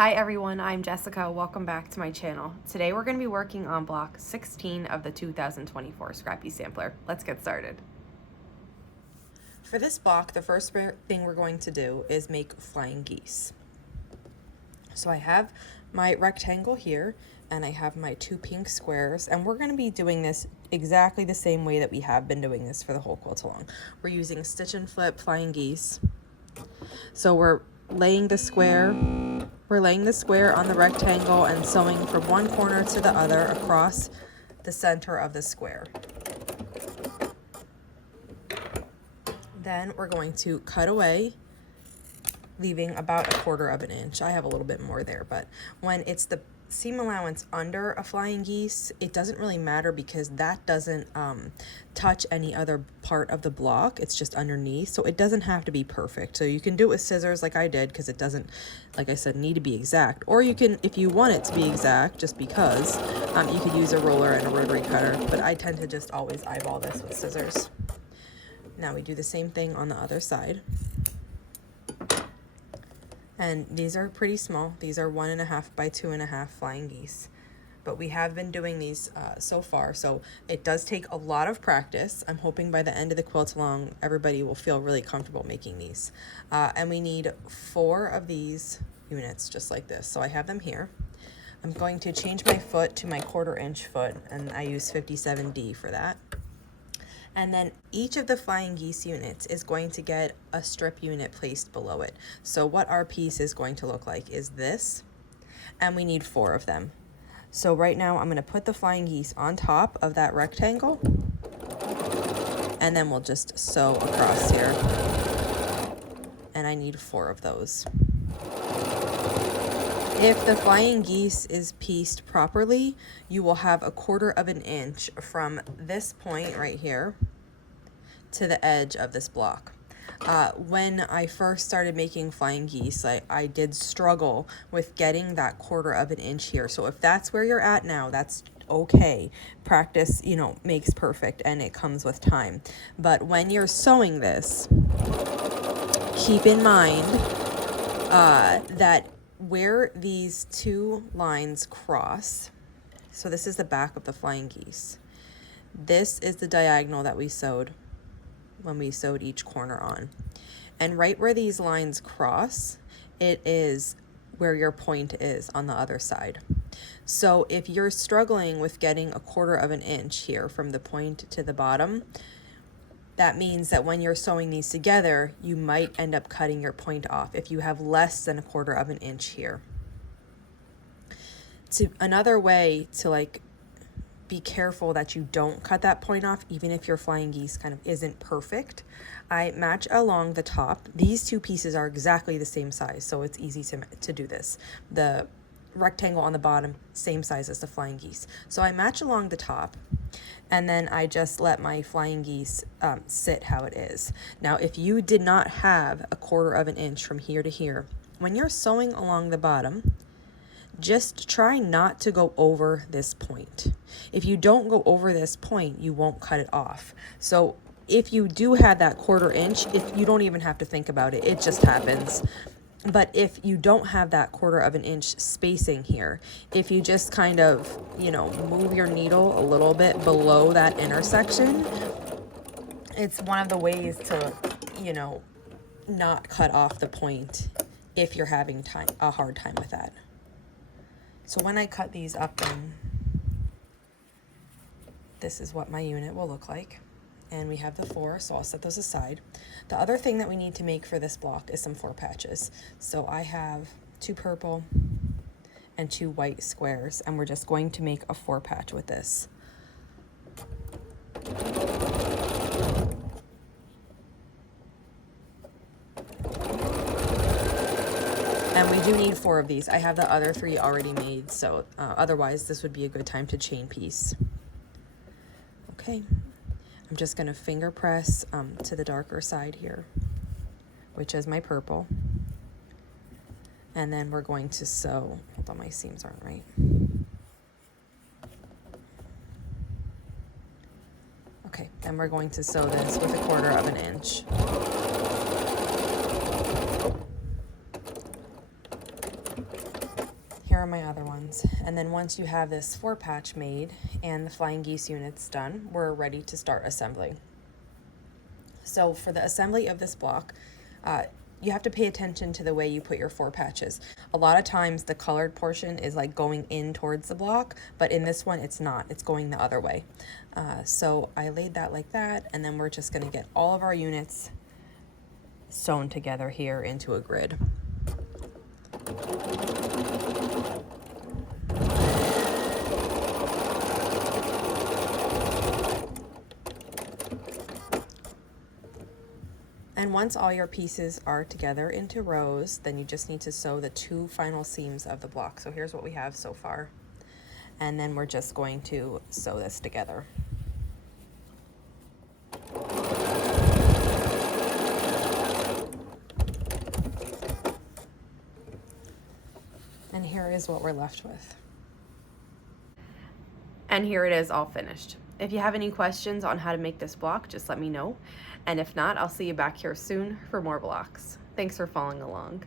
Hi everyone, I'm Jessica. Welcome back to my channel. Today we're going to be working on block 16 of the 2024 Scrappy Sampler. Let's get started. For this block, the first thing we're going to do is make flying geese. So I have my rectangle here and I have my two pink squares, and we're going to be doing this exactly the same way that we have been doing this for the whole quilt along. We're using stitch and flip flying geese. So we're laying the square on the rectangle and sewing from one corner to the other across the center of the square. Then we're going to cut away, leaving about 1/4 inch. I have a little bit more there, but when it's the seam allowance under a flying geese, it doesn't really matter because that doesn't touch any other part of the block. It's just underneath, so it doesn't have to be perfect. So you can do it with scissors like I did, because it doesn't, like I said, need to be exact. Or you can, if you want it to be exact, just because, you could use a roller and a rotary cutter, but I tend to just always eyeball this with scissors. Now we do the same thing on the other side. And these are pretty small. These are 1.5 by 2.5 flying geese. But we have been doing these so far, so it does take a lot of practice. I'm hoping by the end of the quilt along, everybody will feel really comfortable making these. And we need 4 of these units, just like this. So I have them here. I'm going to change my foot to my 1/4 inch foot, and I use 57D for that. And then each of the flying geese units is going to get a strip unit placed below it. So what our piece is going to look like is this, and we need 4 of them. So right now I'm going to put the flying geese on top of that rectangle, and then we'll just sew across here. And I need 4 of those. If the flying geese is pieced properly, you will have 1/4 inch from this point right here to the edge of this block. When I first started making flying geese, I did struggle with getting that 1/4 inch here. So if that's where you're at now, that's okay. Practice, makes perfect, and it comes with time. But when you're sewing this, keep in mind that where these 2 lines cross, so this is the back of the flying geese, this is the diagonal that we sewed when we sewed each corner on. And right where these lines cross, it is where your point is on the other side. So if you're struggling with getting 1/4 inch here from the point to the bottom, that means that when you're sewing these together, you might end up cutting your point off if you have less than 1/4 inch here. Another way to be careful that you don't cut that point off, even if your flying geese kind of isn't perfect, I match along the top. These 2 pieces are exactly the same size, so it's easy to do this. The rectangle on the bottom, same size as the flying geese. So I match along the top, and then I just let my flying geese sit how it is. Now, if you did not have 1/4 inch from here to here, when you're sewing along the bottom, just try not to go over this point. If you don't go over this point, you won't cut it off. So if you do have that 1/4 inch, you don't even have to think about it. It just happens. But if you don't have that 1/4 inch spacing here, if you just kind of, move your needle a little bit below that intersection, it's one of the ways to, not cut off the point if you're having a hard time with that. So when I cut these up, then this is what my unit will look like. And we have the 4, so I'll set those aside. The other thing that we need to make for this block is some 4 patches. So I have 2 purple and 2 white squares, and we're just going to make a 4 patch with this. And we do need 4 of these. I have the other 3 already made, so otherwise this would be a good time to chain piece. Okay. I'm just going to finger press to the darker side here, which is my purple. And then we're going to sew. Hold on, my seams aren't right. Okay, and we're going to sew this with 1/4 inch. here are my other ones. And then once you have this 4-patch made and the flying geese units done, we're ready to start assembling. So for the assembly of this block, you have to pay attention to the way you put your 4 patches. A lot of times the colored portion is like going in towards the block, but in this one it's not, it's going the other way. So I laid that like that, and then we're just gonna get all of our units sewn together here into a grid. And once all your pieces are together into rows, then you just need to sew the 2 final seams of the block. So here's what we have so far. And then we're just going to sew this together. And here is what we're left with. And here it is all finished. If you have any questions on how to make this block, just let me know. And if not, I'll see you back here soon for more blocks. Thanks for following along.